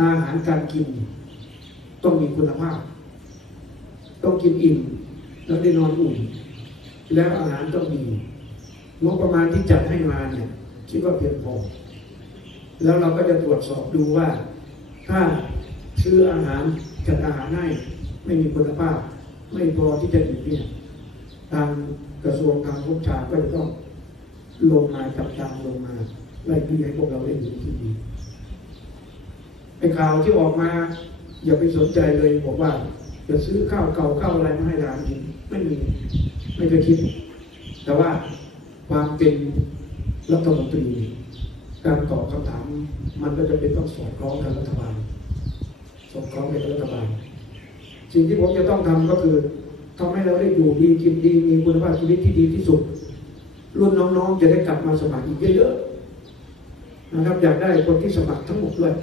อาหารการกิน ต้องมีคุณภาพ ต้องกินอิ่มแล้วได้นอนอุ่น แล้วอาหารต้องดีงบประมาณที่จัดให้มาเนี่ยคิดว่าเพียงพอ แล้วเราก็จะตรวจสอบดูว่า ถ้าซื้ออาหารจัดอาหารให้ไม่มีคุณภาพ ไม่พอที่จะอยู่เนี่ยทางกระทรวงการภพชาติก็จะต้องลงมาจับตามลงมาไล่ที่ให้พวกเราได้อยู่ที่ดี ข่าวที่ออกมา อย่าไปสนใจเลยบอกว่าจะซื้อข้าวเก่าข้าวอะไรมาให้ร้านกินไม่มีไม่เคยคิด แต่ว่าความเป็นรัฐมนตรีการตอบคำถาม มันก็จะเป็นต้องสอดคล้องกับรัฐบาลสอดคล้องกับรัฐบาลสิ่งที่ผมจะต้องทำก็คือทำให้เราได้อยู่ดีกินดีมีคุณภาพชีวิตที่ดีที่สุด รุ่นน้องๆ จะได้กลับมาสมัครอีกเยอะๆนะครับอยากได้คนที่สมัครทั้งหมดด้วย